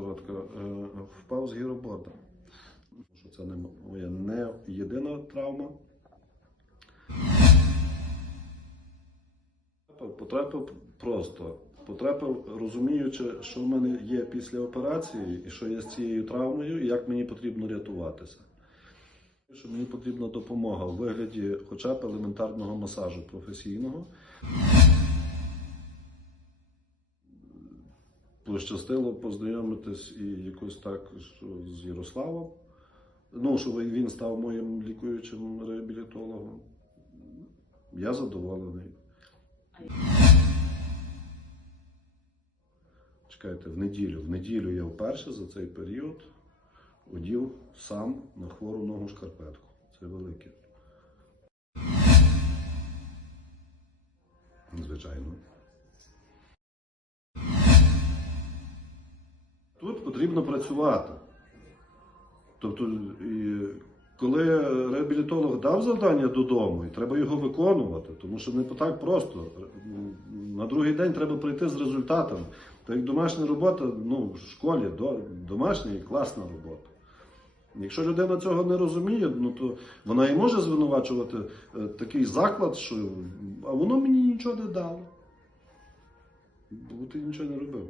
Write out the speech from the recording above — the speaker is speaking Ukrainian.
коротко. Е, Впав з гіроборда. Що це не моя не єдина травма. Потрапив просто. Потрапив, розуміючи, що в мене є після операції, і що я з цією травмою, і як мені потрібно рятуватися. Що мені потрібна допомога у вигляді хоча б елементарного масажу професійного. Пощастило познайомитись і якось так з Ярославом. Ну, що він став моїм лікуючим реабілітологом. Я задоволений. Чекайте, в неділю. В неділю я вперше за цей період одів сам на хвору ногу шкарпетку. Це велике. Звичайно. Тут потрібно працювати. Тобто, коли реабілітолог дав завдання додому, і треба його виконувати, тому що не так просто. На другий день треба прийти з результатом. Так як домашня робота, ну, в школі домашня і класна робота. Якщо людина цього не розуміє, ну то вона і може звинувачувати е, такий заклад, що а воно мені нічого не дало. Бо ти нічого не робив.